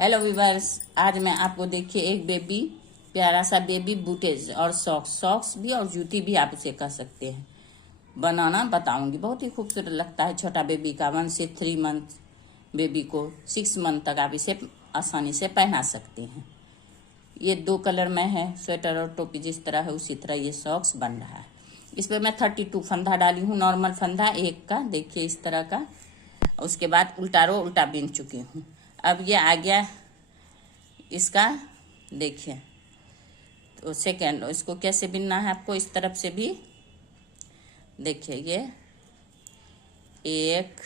Hello viewers, आज मैं आपको देखिए एक बेबी प्यारा सा बेबी बूटेज और सॉक्स भी और जूती भी आप इसे कह सकते हैं बनाना बताऊंगी। बहुत ही खूबसूरत लगता है छोटा बेबी का। 1 से 3 मंथ बेबी को 6 मंथ तक आप इसे आसानी से पहना सकते हैं। ये 2 कलर में है, स्वेटर और टोपी जिस तरह है उसी तरह ये सॉक्स बन रहा है। इस पर मैं 32 फंदा डाली हूँ, नॉर्मल फंदा एक का, देखिए इस तरह का। उसके बाद उल्टा रो उल्टा बिन चुकी हूँ। अब ये आ गया इसका, देखिए तो सेकेंड इसको कैसे बिनना है आपको, इस तरफ से भी देखिए। ये 1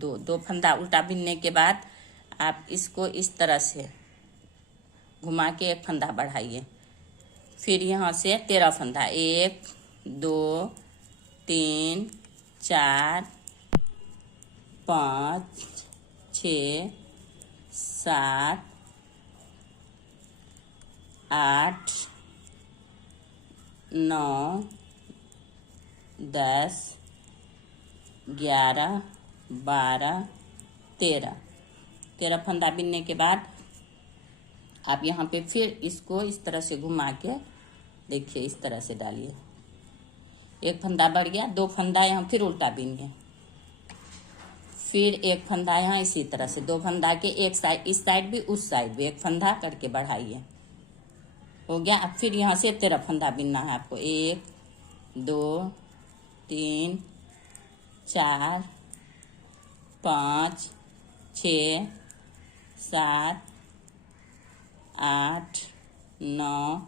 2 फंदा उल्टा बिनने के बाद आप इसको इस तरह से घुमा के एक फंदा बढ़ाइए। फिर यहाँ से 13 फंदा, 1 2 3 4 5 6 7 8 9 10 11 12 13 फंदा बिनने के बाद आप यहाँ पे फिर इसको इस तरह से घुमा के देखिए, इस तरह से डालिए। एक फंदा बढ़ गया, 2 फंदा यहाँ फिर उल्टा बिनिए। फिर एक फंदा यहाँ इसी तरह से 2 फंदा के एक साइड, इस साइड भी उस साइड भी एक फंदा करके बढ़ाइए। हो गया। अब फिर यहाँ से 13 फंदा बिनना है आपको। 1 2 3 4 5 6 7 8 9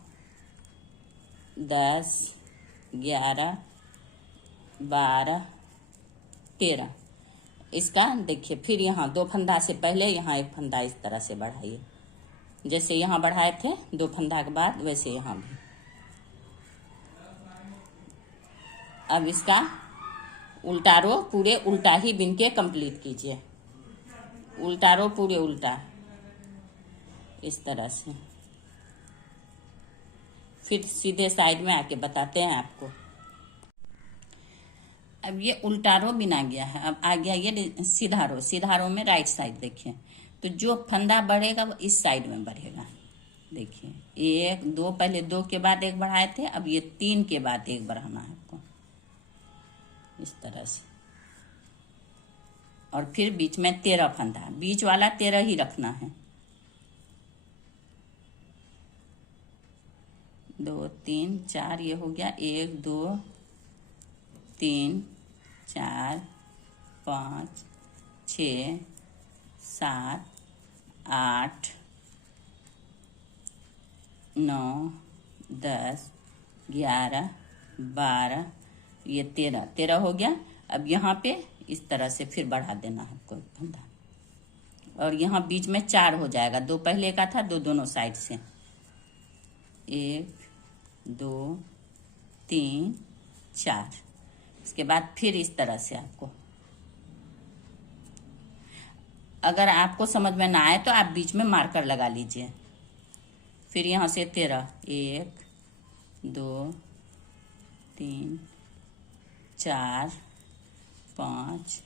10 11 12 13। इसका देखिए, फिर यहाँ 2 फंदा से पहले यहाँ एक फंदा इस तरह से बढ़ाइए। जैसे यहाँ बढ़ाए थे 2 फंदा के बाद, वैसे यहाँ भी। अब इसका उल्टा रो पूरे उल्टा ही बिन के कंप्लीट कीजिए। उल्टा रो पूरे उल्टा इस तरह से। फिर सीधे साइड में आके बताते हैं आपको। अब ये उल्टा रो बिना गया है। अब आ गया ये सीधा रो। सीधा रो में राइट साइड देखिए, तो जो फंदा बढ़ेगा वो इस साइड में बढ़ेगा। देखिए 1 2, पहले 2 के बाद 1 बढ़ाए थे, अब ये 3 के बाद 1 बढ़ाना है आपको इस तरह से। और फिर बीच में 13 फंदा, बीच वाला 13 ही रखना है। 2 3 4 ये हो गया। 1 2 3 4 5 6 7 8 9 10 11 12 ये 13 हो गया। अब यहाँ पे इस तरह से फिर बढ़ा देना है आपको फंदा, और यहाँ बीच में 4 हो जाएगा। 2 पहले का था, 2 दोनों साइड से। 1 2 3 4। इसके बाद फिर इस तरह से आपको, अगर आपको समझ में ना आए तो आप बीच में मार्कर लगा लीजिए। फिर यहाँ से 13, 1 2 3 4 5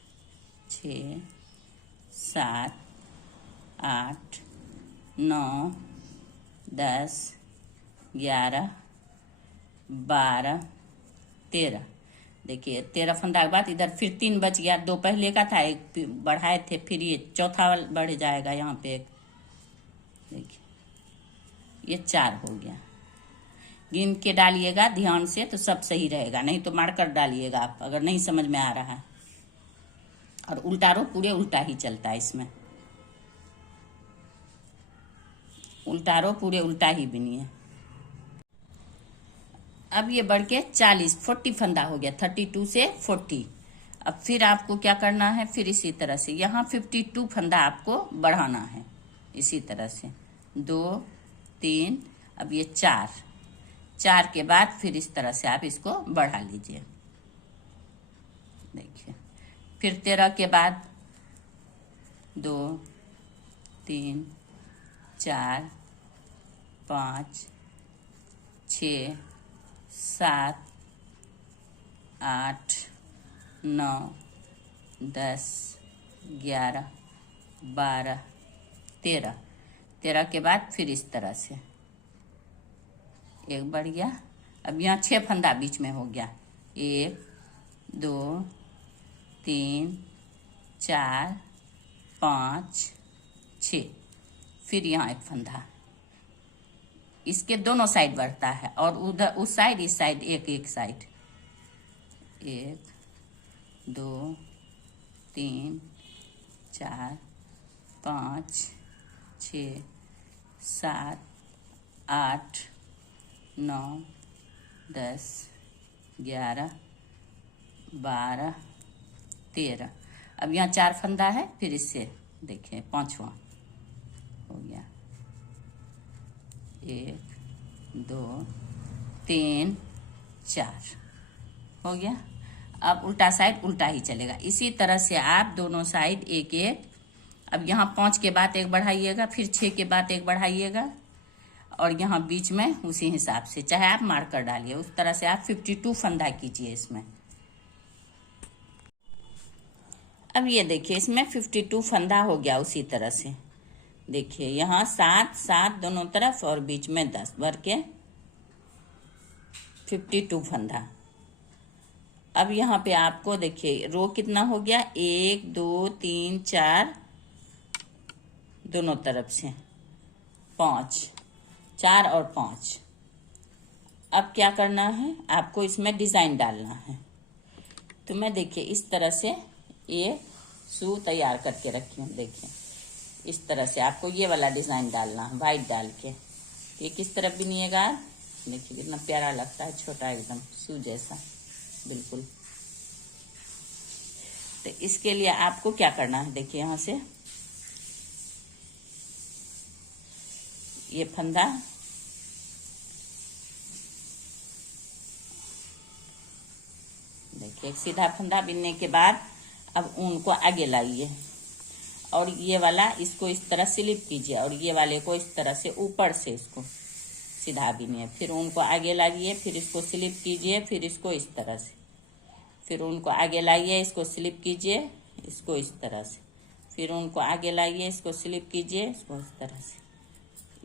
6 7 8 9 10 11 12 13। देखिए 13 फंदा के बाद इधर फिर 3 बच गया। 2 पहले का था, 1 बढ़ाए थे, फिर ये चौथा बढ़ जाएगा यहाँ पे एक। देखिए ये 4 हो गया। गिन के डालिएगा ध्यान से तो सब सही रहेगा, नहीं तो मार्कर डालिएगा आप अगर नहीं समझ में आ रहा है। और उल्टा रो पूरे उल्टा ही चलता है इसमें। उल्टा रो पूरे उल्टा ही बिनिए। अब ये बढ़ के 40 फंदा हो गया, 32 से 40। अब फिर आपको क्या करना है, फिर इसी तरह से यहाँ 52 फंदा आपको बढ़ाना है इसी तरह से। 2 3, अब ये 4 के बाद फिर इस तरह से आप इसको बढ़ा लीजिए। देखिए फिर 13 के बाद 2 3 4 5 6 7 8 9 10 11 12 13। 13 के बाद फिर इस तरह से एक बढ़ गया। अब यहाँ 6 फंदा बीच में हो गया, 1 2 3 4 5 6। फिर यहाँ एक फंदा, इसके दोनों साइड बढ़ता है और उधर उस साइड इस साइड एक एक साइड, 1 2 3 4 5 6 7 8 9 10 11 12 13। अब यहाँ 4 फंदा है, फिर इससे देखिए 5वां हो गया, 1 2 3 4 हो गया। अब उल्टा साइड उल्टा ही चलेगा। इसी तरह से आप दोनों साइड एक एक, अब यहाँ 5 के बाद एक बढ़ाइएगा, फिर 6 के बाद एक बढ़ाइएगा और यहाँ बीच में उसी हिसाब से, चाहे आप मार्कर डालिए, उस तरह से आप 52 फंदा कीजिए इसमें। अब ये देखिए इसमें 52 फंदा हो गया। उसी तरह से देखिए यहाँ 7 7 दोनों तरफ और बीच में 10 भर के 52 फंदा। अब यहाँ पे आपको देखिए रो कितना हो गया, 1 2 3 4 दोनों तरफ से 5, 4 और 5। अब क्या करना है, आपको इसमें डिजाइन डालना है। तो मैं देखिए इस तरह से ये शू तैयार करके रखी हूँ। देखिए इस तरह से आपको ये वाला डिजाइन डालना है, वाइट डाल के। ये किस तरफ बिनिएगा, देखिए कितना प्यारा लगता है, छोटा एकदम शू जैसा बिल्कुल। तो इसके लिए आपको क्या करना है, देखिए यहाँ से ये फंदा देखिए, एक सीधा फंदा बिनने के बाद अब ऊन को आगे लाइए और ये वाला इसको इस तरह स्लिप कीजिए और ये वाले को इस तरह से ऊपर से इसको सीधा बिनिए। फिर ऊन को आगे लाइए, फिर इसको स्लिप कीजिए, फिर इसको इस तरह से, फिर ऊन को आगे लाइए, इसको स्लिप कीजिए, इसको इस तरह से, फिर ऊन को आगे लाइए, इसको स्लिप कीजिए, इसको इस तरह से।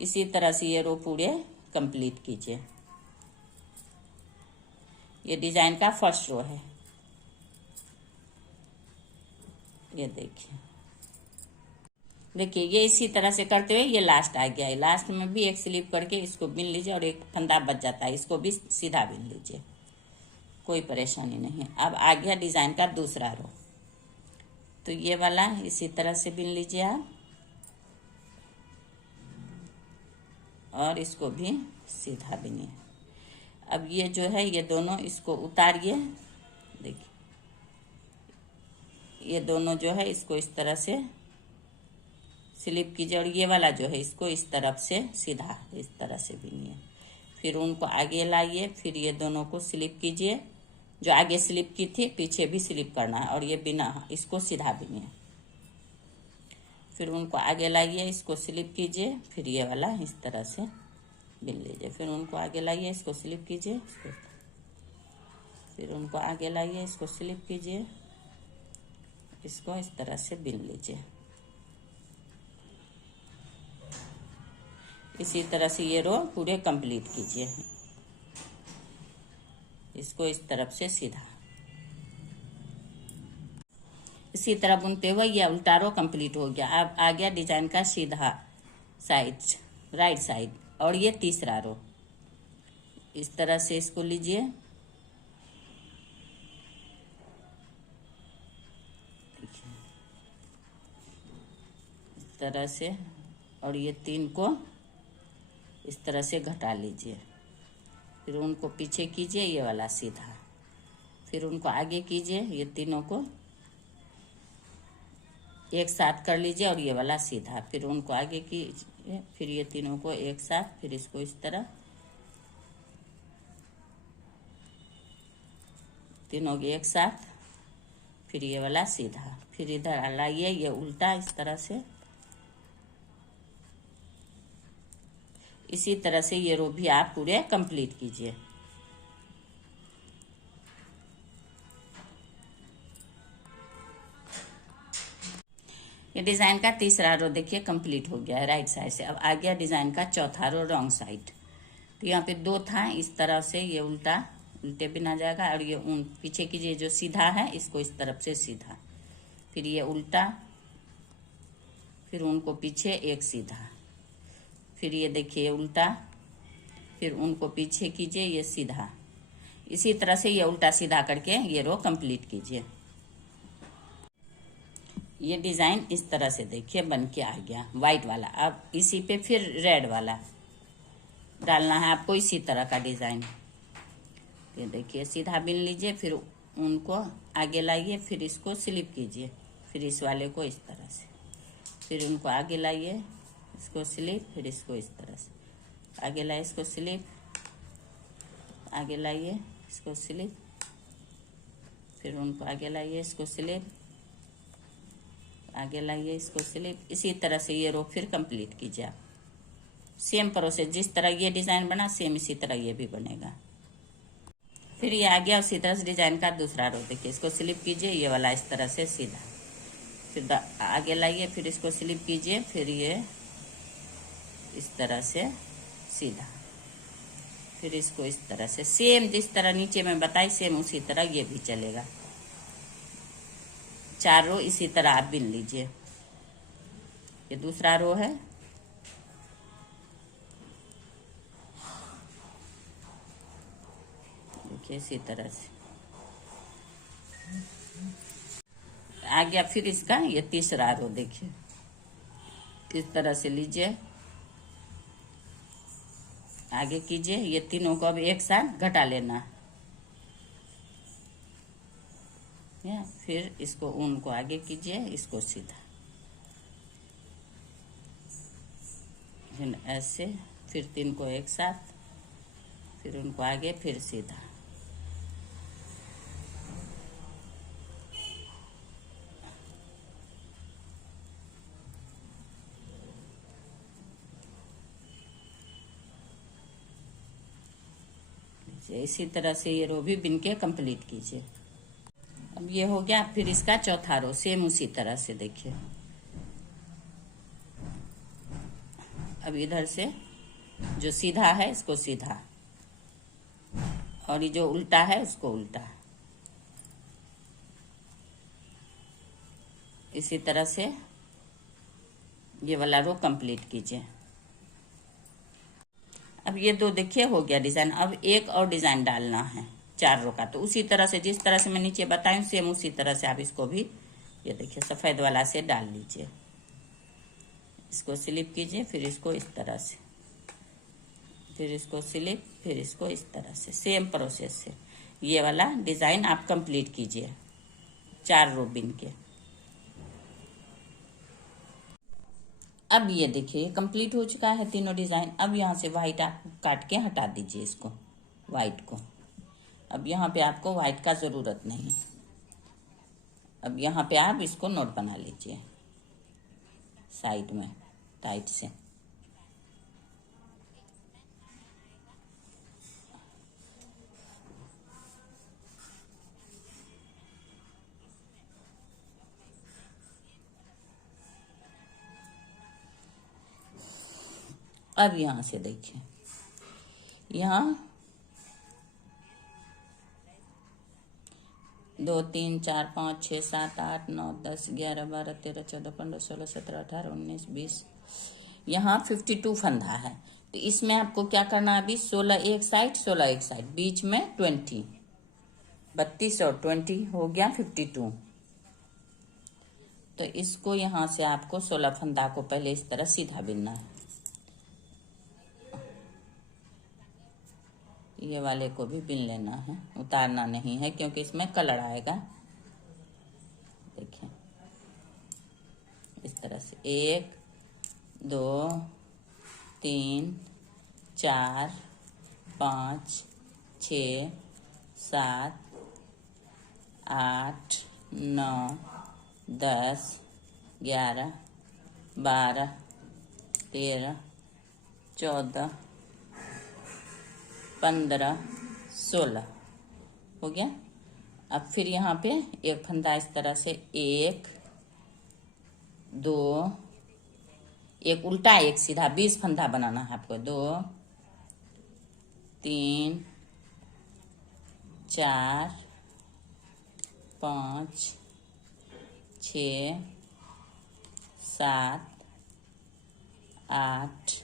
इसी तरह से ये रो पूरे कंप्लीट कीजिए। ये डिजाइन का फर्स्ट रो है, ये देखिए। देखिए ये इसी तरह से करते हुए ये लास्ट आ गया है। लास्ट में भी एक स्लिप करके इसको बिन लीजिए और एक फंदा बच जाता है, इसको भी सीधा बिन लीजिए, कोई परेशानी नहीं। अब आ गया डिजाइन का दूसरा रो। तो ये वाला इसी तरह से बिन लीजिए आप और इसको भी सीधा बिनिए। अब ये जो है ये दोनों इसको उतारिए, देखिए ये दोनों जो है इसको इस तरह से स्लिप कीजिए और ये वाला जो है इसको इस तरफ से सीधा इस तरह से बिनिए। फिर उनको आगे लाइए, फिर ये दोनों को स्लिप कीजिए, जो आगे स्लिप की थी पीछे भी स्लिप करना है और ये बिना इसको सीधा बिनिए। फिर उनको आगे लाइए, इसको स्लिप कीजिए, फिर ये वाला इस तरह से बिन लीजिए। फिर उनको आगे लाइए, इसको स्लिप कीजिए, फिर उनको आगे लाइए, इसको स्लिप कीजिए, इसको इस तरह से बिन लीजिए। इसी तरह से ये रो पूरे कंप्लीट कीजिए, इसको इस तरफ से सीधा। इसी तरह बुनते हुए ये उल्टा रो कंप्लीट हो गया। अब आ गया डिजाइन का सीधा साइड, राइट साइड, और ये तीसरा रो। इस तरह से इसको लीजिए, इस तरह से, और ये 3 को इस तरह से घटा लीजिए। फिर उनको पीछे कीजिए, ये वाला सीधा, फिर उनको आगे कीजिए, ये तीनों को एक साथ कर लीजिए और ये वाला सीधा, फिर उनको आगे कीजिए, फिर ये तीनों को एक साथ, फिर इसको इस तरह, तीनों के एक साथ, फिर ये वाला सीधा, फिर इधर लाइए ये उल्टा इस तरह से। इसी तरह से ये रो भी आप पूरे कंप्लीट कीजिए। ये ये डिजाइन का तीसरा रो देखिए कंप्लीट हो गया है राइट साइड से। अब आ गया डिजाइन का चौथा रो रॉन्ग साइड। तो यहाँ पे 2 था, इस तरह से ये उल्टा उल्टे भी ना जाएगा, और ये पीछे की जो सीधा है इसको इस तरफ से सीधा, फिर ये उल्टा, फिर उनको पीछे एक सीधा, फिर ये देखिए उल्टा, फिर उनको पीछे कीजिए ये सीधा। इसी तरह से ये उल्टा सीधा करके ये रो कंप्लीट कीजिए। ये डिजाइन इस तरह से देखिए बन के आ गया व्हाइट वाला। अब इसी पे फिर रेड वाला डालना है आपको, इसी तरह का डिजाइन। ये देखिए सीधा बिन लीजिए, फिर उनको आगे लाइए, फिर इसको स्लिप कीजिए, फिर इस वाले को इस तरह से, फिर उनको आगे लाइए, इसको स्लिप, फिर इसको इस तरह से आगे लाइए, इसको स्लिप, आगे लाइए, इसको स्लिप, फिर उनको आगे लाइए, इसको स्लिप, आगे लाइए, इसको स्लिप। इसी तरह से ये रो फिर कंप्लीट कीजिए आप। सेम प्रोसेस, जिस तरह ये डिजाइन बना सेम इसी तरह ये भी बनेगा। फिर ये आ गया उसी तरह से डिजाइन का दूसरा रो देखिए, इसको स्लिप कीजिए, ये वाला इस तरह से सीधा, फिर आगे लाइए, फिर इसको स्लिप कीजिए, फिर ये इस तरह से सीधा, फिर इसको इस तरह से सेम जिस तरह नीचे में बताई सेम उसी तरह ये भी चलेगा। 4 रो इसी तरह आप बिन लीजिए। ये दूसरा रो है, देखिए इसी तरह से आ गया। फिर इसका ये तीसरा रो देखिए, इस तरह से लीजिए, आगे कीजिए, ये तीनों को अब एक साथ घटा लेना है। फिर इसको ऊन को आगे कीजिए, इसको सीधा, फिर ऐसे, फिर 3 को एक साथ, फिर उनको आगे, फिर सीधा। इसी तरह से ये रो भी बिन के कंप्लीट कीजिए। अब ये हो गया। फिर इसका चौथा रो सेम उसी तरह से देखिए। अब इधर से जो सीधा है इसको सीधा, और ये जो उल्टा है उसको उल्टा, इसी तरह से ये वाला रो कंप्लीट कीजिए। अब ये 2 देखिए हो गया डिजाइन। अब एक और डिजाइन डालना है 4 रो का, तो उसी तरह से जिस तरह से मैं नीचे बताई सेम उसी तरह से आप इसको भी ये देखिए सफेद वाला से डाल लीजिए। इसको स्लिप कीजिए, फिर इसको इस तरह से, फिर इसको स्लिप, फिर इसको इस तरह से, सेम प्रोसेस से ये वाला डिजाइन आप कंप्लीट कीजिए 4 रो बिन के। अब ये देखिए कंप्लीट हो चुका है तीनों डिजाइन। अब यहाँ से व्हाइट आप काट के हटा दीजिए इसको, व्हाइट को। अब यहाँ पे आपको व्हाइट का जरूरत नहीं है। अब यहाँ पे आप इसको नोट बना लीजिए साइड में टाइट से। अब यहाँ से देखिए, यहाँ 2 3 4 5 6 7 8 9 10 11 12 13 14 15 16 17 18 19 20, यहाँ 52 फंदा है। तो इसमें आपको क्या करना है, अभी 16 एक साइड 16 एक साइड, बीच में 20, 32 और 20 हो गया 52। तो इसको यहाँ से आपको 16 फंदा को पहले इस तरह सीधा बिनना है। ये वाले को भी बिन लेना है, उतारना नहीं है क्योंकि इसमें कलर आएगा। देखिए इस तरह से 1 2 3 4 5 6 7 8 9 10 11 12 13 14 15 16 हो गया। अब फिर यहाँ पे एक फंदा इस तरह से 1 दो, एक उल्टा एक सीधा, 20 फंदा बनाना है आपको। 2 3 4 5 6 7 8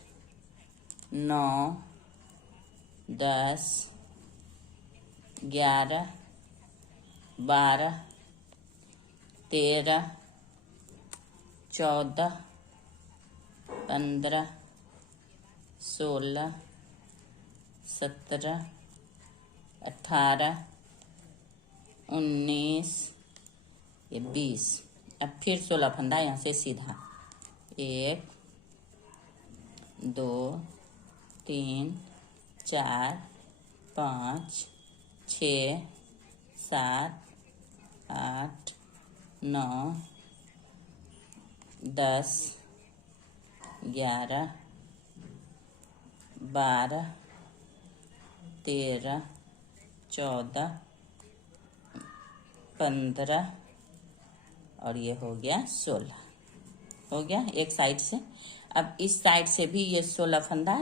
9 10 11 12 13 14 15 16 17 18 19 ये 20। अब फिर 16 फंदा यहाँ से सीधा। 1 2 3 4 5 6 7 8 9 10 11 12 13 14 15 और ये हो गया 16। हो गया एक साइड से। अब इस साइड से भी ये 16 फंदा,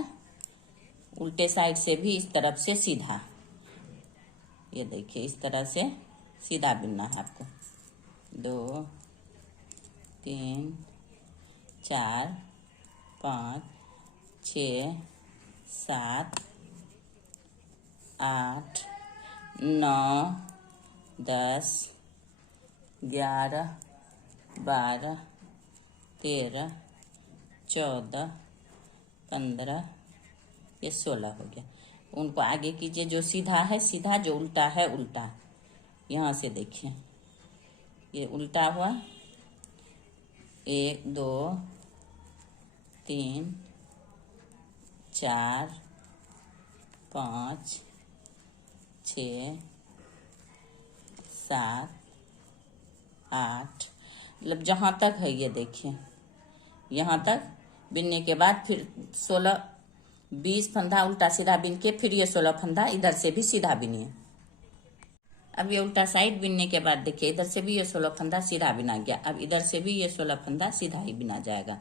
उल्टे साइड से भी इस तरफ से सीधा। ये देखिए इस तरह से सीधा बुनना है आपको। 2 3 4 5 6 7 8 9 10 11 12 13 14 15 ये 16 हो गया। उनको आगे कीजिए, जो सीधा है सीधा, जो उल्टा है उल्टा। यहाँ से देखिए ये उल्टा हुआ। 1 2 3 4 5 6 7 8, मतलब जहाँ तक है ये देखिए, यहाँ तक बिनने के बाद फिर 16 20 फंदा उल्टा सीधा बिन के फिर ये 16 फंदा इधर से भी सीधा बिनिए। अब ये उल्टा साइड बिनने के बाद देखिए इधर से भी ये 16 फंदा सीधा बिना गया। अब इधर से भी ये 16 फंदा सीधा ही बिना जाएगा।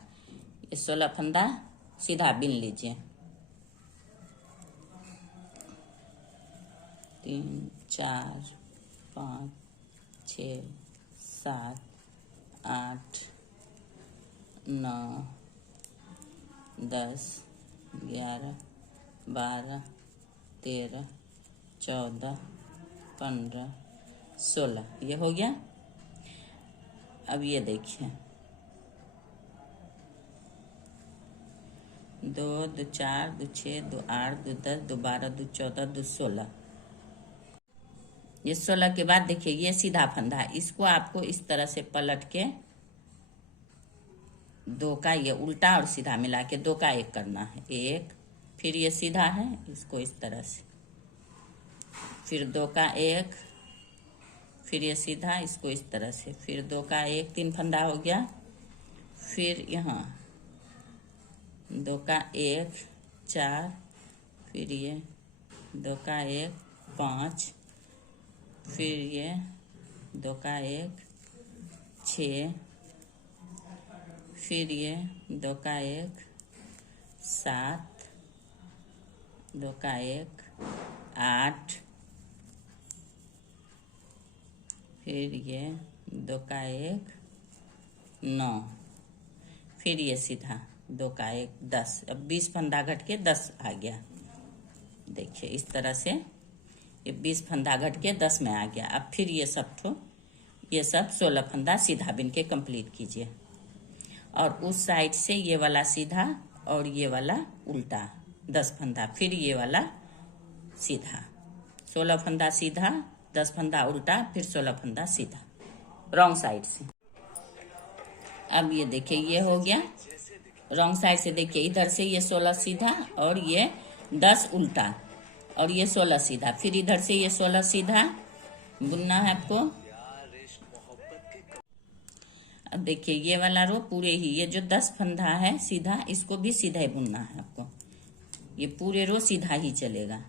ये 16 फंदा सीधा बिन लीजिए। 3 4 5 6 7 8 9 10 11 12 13 14 15 16 ये हो गया। अब ये देखिए 2 2 4 2 6 2 8 2 10 2 12 2 14 2 16। ये 16 के बाद देखिए ये सीधा फंदा है, इसको आपको इस तरह से पलट के 2 का ये उल्टा और सीधा मिला के 2 का 1 करना है। 1 फिर ये सीधा है, इसको इस तरह से, फिर 2 का 1, फिर ये सीधा, इसको इस तरह से, फिर 2 का 1, 3 फंदा हो गया। फिर यहाँ 2 का 1 4, फिर ये 2 का 1 5, फिर ये 2 का 1 6, फिर ये 2 का 1 7, 2 का 1 8, फिर ये 2 का 1 9, फिर ये सीधा 2 का 1 10। अब 20 फंदा घट के 10 आ गया। देखिए इस तरह से ये 20 फंदा घट के 10 में आ गया। अब फिर ये सब 16 फंदा सीधा बिन के कंप्लीट कीजिए। और उस साइड से ये वाला सीधा और ये वाला उल्टा 10 फंदा, फिर ये वाला सीधा, 16 फंदा सीधा, 10 फंदा उल्टा, फिर 16 फंदा सीधा रॉन्ग साइड से। अब ये देखिए ये हो गया रॉन्ग साइड से। देखिए इधर से ये 16 सीधा और ये 10 उल्टा और ये 16 सीधा, फिर इधर से ये 16 सीधा बुनना है आपको। अब देखिए ये वाला रो पूरे ही, ये जो 10 फंदा है सीधा, इसको भी सीधा ही बुनना है आपको। ये पूरे रो सीधा ही चलेगा।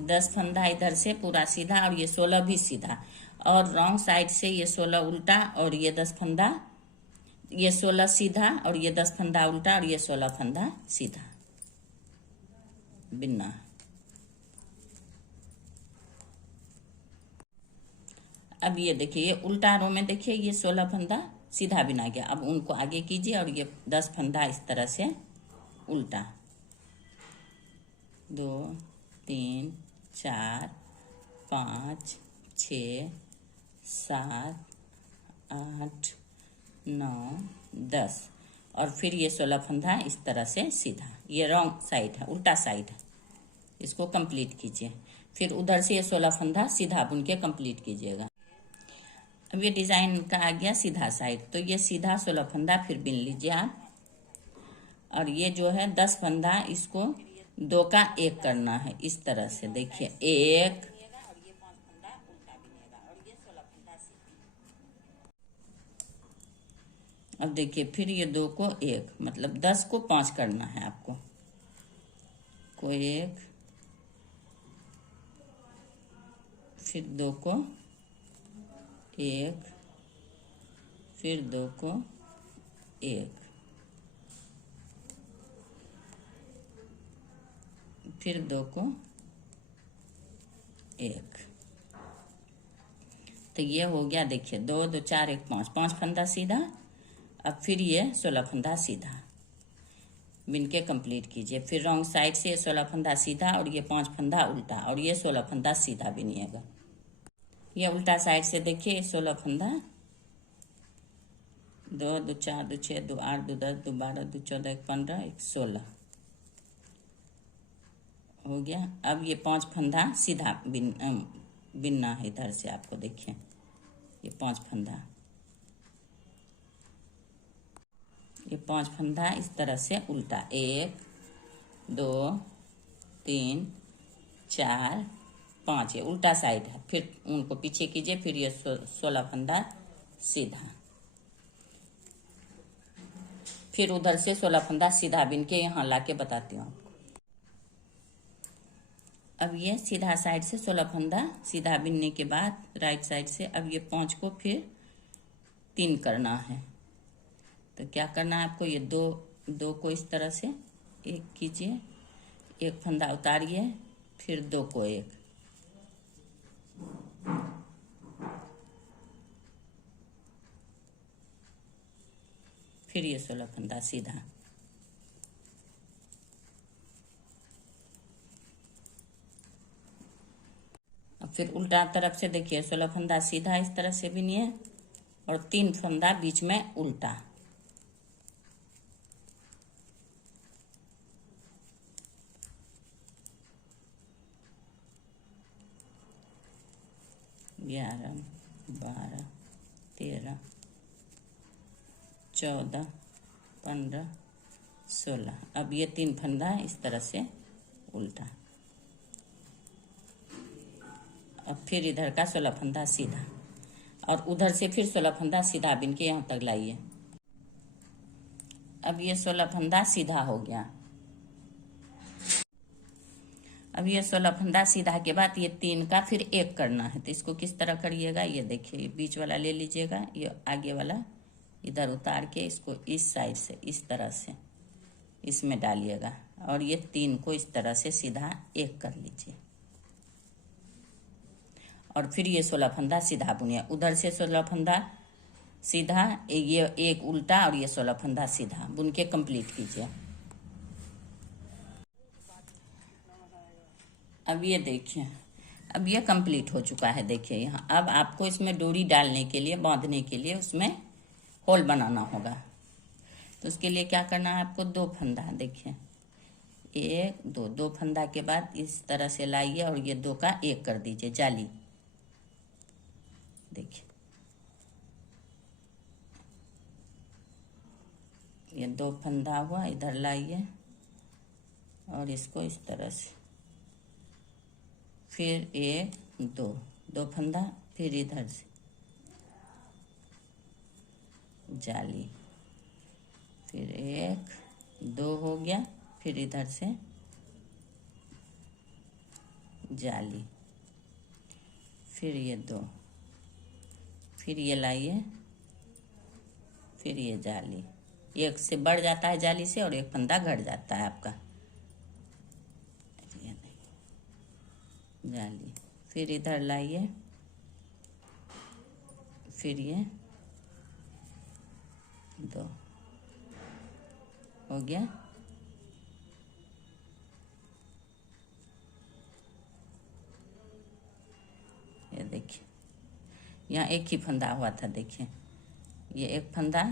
10 फंदा इधर से पूरा सीधा और ये 16 भी सीधा, और रॉन्ग साइड से ये 16 उल्टा और ये 10 फंदा ये 16 सीधा और ये 10 फंदा उल्टा और ये 16 फंदा सीधा बिनना। अब ये देखिए, ये उल्टा रो में देखिए ये 16 फंदा सीधा बिना गया। अब उनको आगे कीजिए और ये 10 फंदा इस तरह से उल्टा, 2 3 4 5 6 7 8 9 10 और फिर ये 16 फंदा इस तरह से सीधा। ये रॉन्ग साइड है, उल्टा साइड है, इसको कंप्लीट कीजिए। फिर उधर से ये 16 फंदा सीधा बुन के कंप्लीट कीजिएगा। अब ये डिजाइन का आ गया सीधा साइड, तो ये सीधा 16 फंदा फिर बिन लीजिए आप। और ये जो है 10 फंदा, इसको 2 का 1 करना है इस तरह से। देखिए 1, अब देखिए फिर ये 2 को 1, मतलब 10 को 5 करना है आपको। को 1, फिर 2 को 1, फिर 2 को 1, फिर 2 को 1। तो ये हो गया, देखिए 2 2 4 1 5, 5 फंदा सीधा। अब फिर ये 16 फंदा सीधा बिन के कंप्लीट कीजिए। फिर रॉन्ग साइड से ये 16 फंदा सीधा और ये 5 फंदा उल्टा और ये 16 फंदा सीधा बिनिएगा। ये उल्टा साइड से देखिए, ये 16 फंदा, 2 2 4 2 6 2 8 2 10 2 12 2 14 1 15 1 16 हो गया। अब ये 5 फंदा सीधा बिनना है इधर से आपको। देखिए ये 5 फंदा, ये 5 फंदा इस तरह से उल्टा, 1 2 3 4 5, ये उल्टा साइड है। फिर उनको पीछे कीजिए, फिर ये 16 फंदा सीधा, फिर उधर से 16 फंदा सीधा बिन के यहाँ लाके बताती हूँ आपको। अब ये सीधा साइड से 16 फंदा सीधा बिनने के बाद राइट साइड से अब ये 5 को फिर 3 करना है। तो क्या करना है आपको, ये 2 को इस तरह से 1 कीजिए, 1 फंदा उतारिए, फिर 2 को 1, फिर ये 16 फंदा सीधा। अब फिर उल्टा तरफ से देखिए, 16 फंदा सीधा इस तरह से बिनिए और 3 फंदा बीच में उल्टा। ग्यारह 12 13 14 15 16। अब ये 3 फंदा इस तरह से उल्टा। अब फिर इधर का 16 फंदा सीधा और उधर से फिर 16 फंदा सीधा बिन के यहाँ तक लाइए। अब ये 16 फंदा सीधा हो गया। अब ये 16 फंदा सीधा के बाद ये 3 का फिर 1 करना है। तो इसको किस तरह करिएगा, ये देखिए बीच वाला ले लीजिएगा, ये आगे वाला इधर उतार के इसको इस साइड से इस तरह से इसमें डालिएगा और ये 3 को इस तरह से सीधा 1 कर लीजिए और फिर ये 16 फंदा सीधा बुनिए। उधर से 16 फंदा सीधा, ये 1 उल्टा और ये 16 फंदा सीधा बुन के कंप्लीट कीजिए। अब ये देखिए, अब ये कंप्लीट हो चुका है। देखिए यहाँ अब आपको इसमें डोरी डालने के लिए, बांधने के लिए उसमें होल बनाना होगा। तो उसके लिए क्या करना है आपको, 2 फंदा, देखिए 1 2, 2 फंदा के बाद इस तरह से लाइए और ये 2 का 1 कर दीजिए जाली। देखिए ये 2 फंदा हुआ, इधर लाइए और इसको इस तरह से, फिर 1 2, 2 फंदा, फिर इधर से जाली, फिर 1 2 हो गया, फिर इधर से जाली, फिर ये 2, फिर ये लाइए फिर ये जाली, एक से बढ़ जाता है जाली से और एक फंदा घट जाता है आपका। ये जाली, फिर इधर लाइए, फिर ये 2 हो गया। ये देखिए यहाँ एक ही फंदा हुआ था, देखिए ये एक फंदा,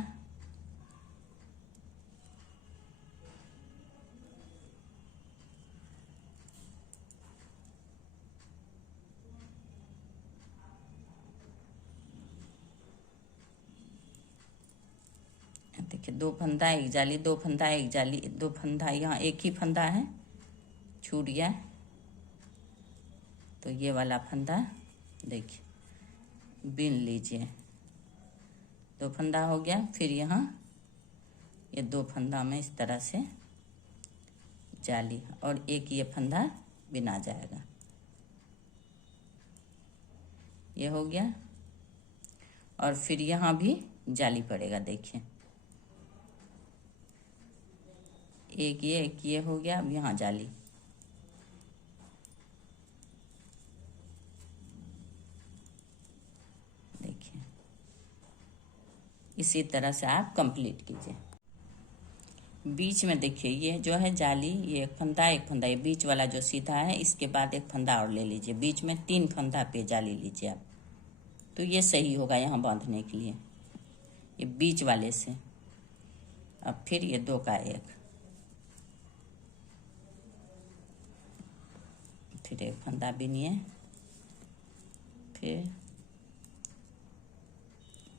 देखिए 2 फंदा एक जाली, 2 फंदा एक जाली, 2 फंदा, यहाँ एक ही फंदा है, छूट गया। तो ये वाला फंदा देखिए बीन लीजिए, 2 फंदा हो गया। फिर यहाँ ये 2 फंदा में इस तरह से जाली और एक ये फंदा बिना जाएगा। ये हो गया। और फिर यहाँ भी जाली पड़ेगा, देखिए एक ये हो गया। अब यहाँ जाली, देखिए इसी तरह से आप कंप्लीट कीजिए। बीच में देखिए ये जो है जाली, ये एक फंदा ये बीच वाला जो सीधा है, इसके बाद एक फंदा और ले लीजिए, बीच में 3 फंदा पे जाली लीजिए आप, तो ये सही होगा यहाँ बांधने के लिए, ये बीच वाले से। अब फिर ये 2 का 1, फिर एक फंदा बीनिए,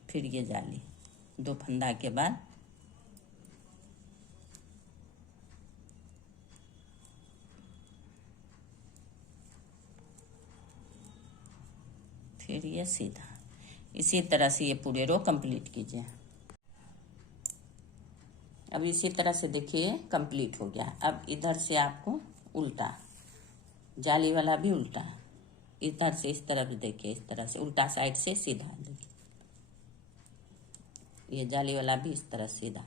फिर ये जाली, 2 फंदा के बाद फिर ये सीधा। इसी तरह से ये पूरे रो कंप्लीट कीजिए। अब इसी तरह से देखिए कंप्लीट हो गया। अब इधर से आपको उल्टा, जाली वाला भी उल्टा, इधर से इस तरफ देखिए, इस तरह से उल्टा साइड से सीधा, देखिए ये जाली वाला भी इस तरह सीधा।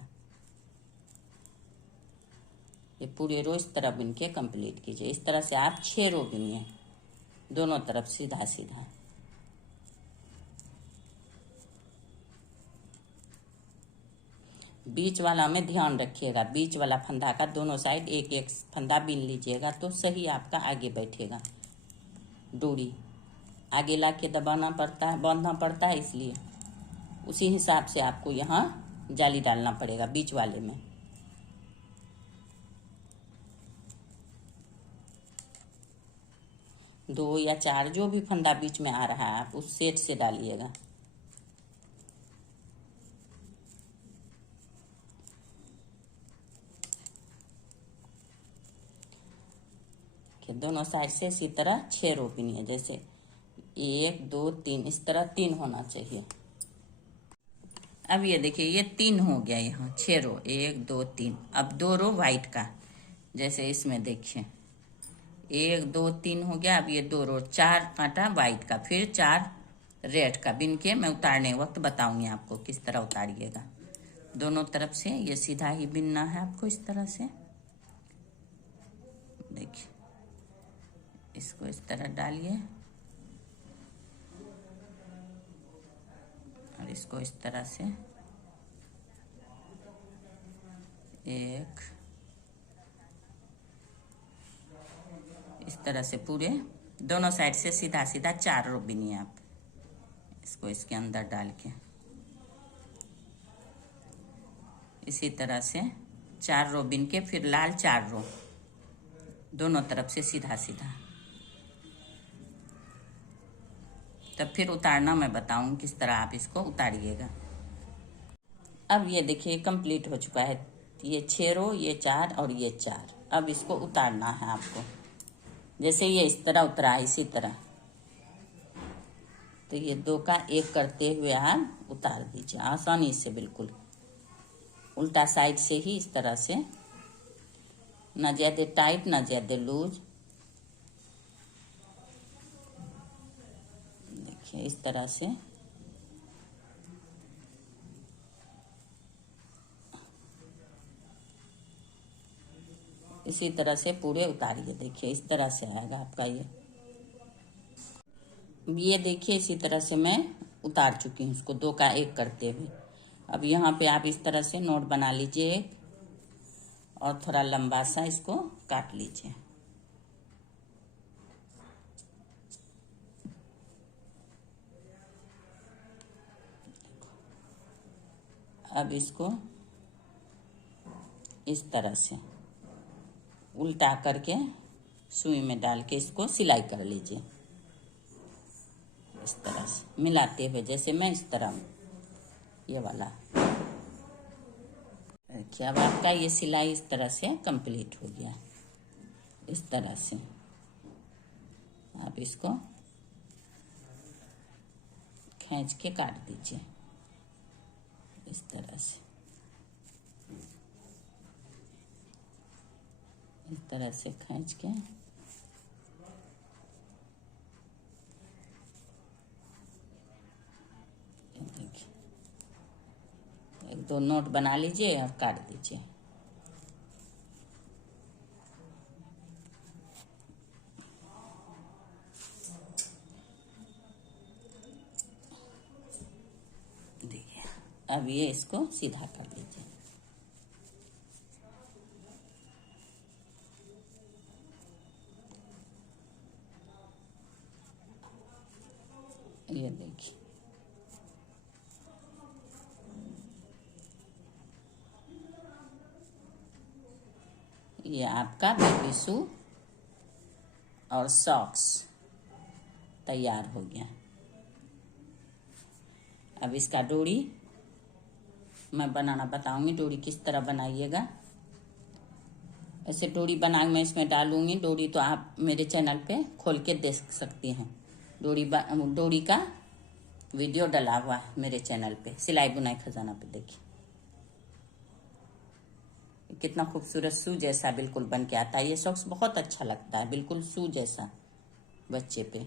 ये पूरे रो इस तरह बिन के कंप्लीट कीजिए। इस तरह से आप 6 रो बिनिए, दोनों तरफ सीधा सीधा। बीच वाला में ध्यान रखिएगा, बीच वाला फंदा का दोनों साइड एक एक फंदा बीन लीजिएगा, तो सही आपका आगे बैठेगा। डोरी आगे ला के दबाना पड़ता है, बांधना पड़ता है, इसलिए उसी हिसाब से आपको यहाँ जाली डालना पड़ेगा बीच वाले में। दो या 4 जो भी फंदा बीच में आ रहा है आप उस सेट से डालिएगा। दोनों साइड से इसी तरह 6 रो बिनिए, जैसे 1 2 3, इस तरह 3 होना चाहिए। अब ये देखिए ये 3 हो गया, यहाँ 6 रो, 1 2 3। अब 2 रो वाइट का, जैसे इसमें देखिए 1 2 3 हो गया। अब ये 2 रो, 4 कांटा वाइट का, फिर 4 रेड का बिन के मैं उतारने वक्त बताऊंगी आपको किस तरह उतारिएगा। दोनों तरफ से ये सीधा ही बिनना है आपको, इस तरह से देखिए, इसको इस तरह डालिए और इसको इस तरह से एक, इस तरह से पूरे दोनों साइड से सीधा सीधा 4 रो बिनिए आप, इसको इसके अंदर डाल के इसी तरह से 4 रो बिन के फिर लाल 4 रो दोनों तरफ से सीधा सीधा। तब फिर उतारना मैं बताऊं किस तरह आप इसको उतारिएगा। अब ये देखिए कंप्लीट हो चुका है, ये 6 रो, ये 4 और ये 4। अब इसको उतारना है आपको, जैसे ये इस तरह उतरा है इसी तरह, तो ये 2 का 1 करते हुए आप उतार दीजिए आसानी से, बिल्कुल उल्टा साइड से ही, इस तरह से, ना ज्यादा टाइट ना ज्यादा लूज। देखिए इस तरह से इसी तरह से पूरे उतारिए। देखिए इस तरह से आएगा आपका ये देखिए इसी तरह से मैं उतार चुकी हूँ इसको, 2 का 1 करते हुए। अब यहाँ पे आप इस तरह से नोट बना लीजिए एक, और थोड़ा लंबा सा इसको काट लीजिए। अब इसको इस तरह से उल्टा करके सुई में डाल के इसको सिलाई कर लीजिए। इस तरह से मिलाते हुए, जैसे मैं इस तरह, ये वाला। देखिए अब आपका ये सिलाई इस तरह से कंप्लीट हो गया। इस तरह से आप इसको खींच के काट दीजिए। इस तरह से, इस तरह से खींच के देखिए 1-2 नोट बना लीजिए और काट दीजिए। देखिए अब ये इसको सीधा कर लीजिए। ये देखिए ये आपका बेबी शू और सॉक्स तैयार हो गया। अब इसका डोरी मैं बनाना बताऊंगी, डोरी किस तरह बनाइएगा। ऐसे डोरी बना मैं इसमें डालूंगी। डोरी तो आप मेरे चैनल पे खोल के देख सकती हैं। डोरी का वीडियो डला हुआ है मेरे चैनल पे, सिलाई बुनाई खजाना पे। देखिए कितना खूबसूरत शू जैसा बिल्कुल बन के आता है। ये सॉक्स बहुत अच्छा लगता है, बिल्कुल शू जैसा बच्चे पे।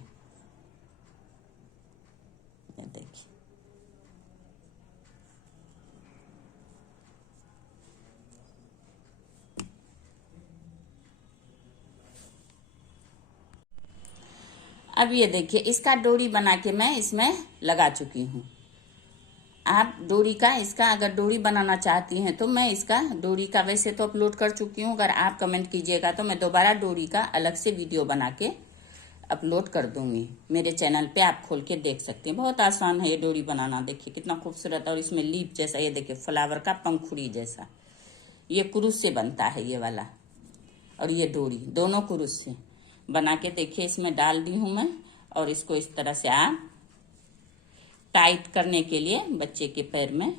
ये देखिए अब ये देखिए इसका डोरी बना के मैं इसमें लगा चुकी हूँ। आप डोरी का इसका अगर डोरी बनाना चाहती हैं तो मैं इसका डोरी का वैसे तो अपलोड कर चुकी हूँ। अगर आप कमेंट कीजिएगा तो मैं दोबारा डोरी का अलग से वीडियो बना के अपलोड कर दूंगी। मेरे चैनल पे आप खोल के देख सकते हैं। बहुत आसान है ये डोरी बनाना। देखिए कितना खूबसूरत, और इसमें लीफ जैसा, ये देखिए फ्लावर का पंखुड़ी जैसा, ये क्रूस से बनता है ये वाला, और ये डोरी दोनों क्रूस से बना के देखिए इसमें डाल दी हूँ मैं। और इसको इस तरह से आप टाइट करने के लिए बच्चे के पैर में,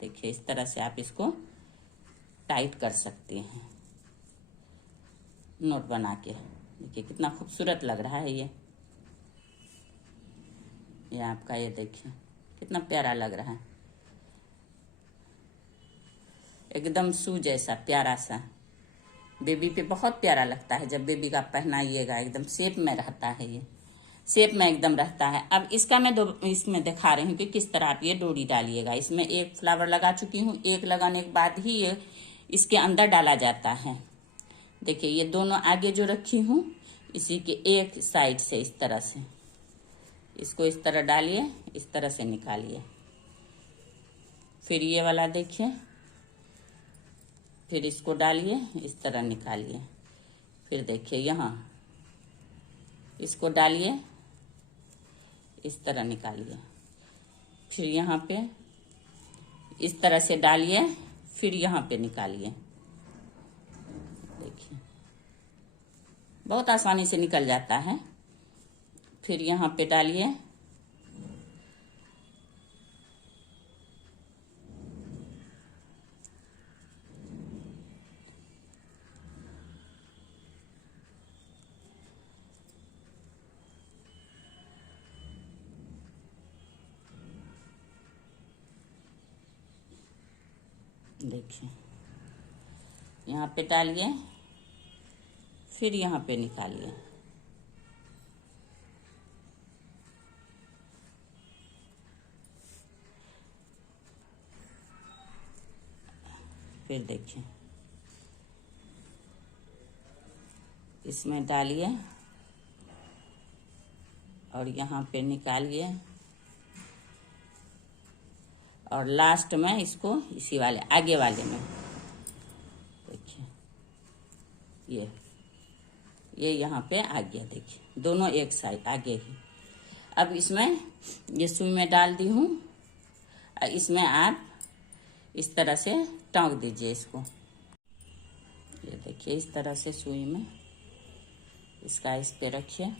देखिए इस तरह से आप इसको टाइट कर सकते हैं नोट बना के। देखिए कितना खूबसूरत लग रहा है ये आपका, ये देखिए कितना प्यारा लग रहा है, एकदम शू जैसा प्यारा सा। बेबी पे बहुत प्यारा लगता है जब बेबी का पहनाइएगा, एकदम शेप में रहता है, ये शेप में एकदम रहता है। अब इसका मैं इसमें दिखा रही हूँ कि किस तरह आप ये डोरी डालिएगा। इसमें एक फ्लावर लगा चुकी हूँ, एक लगाने के बाद ही ये इसके अंदर डाला जाता है। देखिए ये दोनों आगे जो रखी हूँ इसी के एक साइड से इस तरह से इसको इस तरह डालिए, इस तरह से निकालिए। फिर ये वाला देखिए, फिर इसको डालिए, इस तरह निकालिए। फिर देखिए यहाँ इसको डालिए, इस तरह निकालिए। फिर यहाँ पे इस तरह से डालिए, फिर यहाँ पे निकालिए। देखिए बहुत आसानी से निकल जाता है। फिर यहाँ पे डालिए, देखिए यहाँ पे डालिए, फिर यहाँ पे निकालिए। फिर देखिए इसमें डालिए और यहाँ पे निकालिए और लास्ट में इसको इसी वाले आगे वाले में देखिए ये यहाँ पे आ गया। देखिए दोनों एक साइड आगे ही। अब इसमें ये सुई में डाल दी हूँ। इसमें आप इस तरह से टाँक दीजिए इसको। ये देखिए इस तरह से सुई में इसका इस पे रखिए।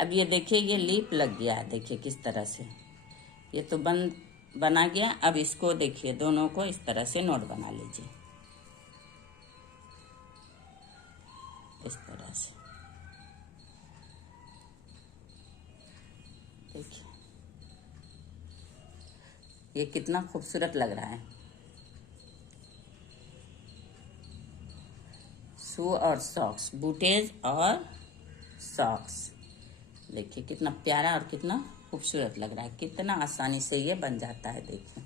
अब ये देखिए ये लीप लग गया है। देखिए किस तरह से ये तो बना गया। अब इसको देखिए दोनों को इस तरह से नोट बना लीजिए इस तरह से। देखिए ये कितना खूबसूरत लग रहा है। शू और सॉक्स, बूटेज और सॉक्स। देखिए कितना प्यारा और कितना खूबसूरत लग रहा है। कितना आसानी से ये बन जाता है। देखिए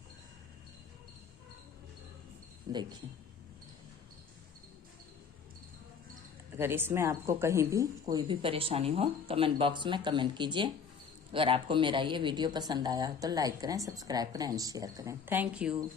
देखिए अगर इसमें आपको कहीं भी कोई भी परेशानी हो कमेंट बॉक्स में कमेंट कीजिए। अगर आपको मेरा ये वीडियो पसंद आया हो तो लाइक करें, सब्सक्राइब करें एंड शेयर करें। Thank you.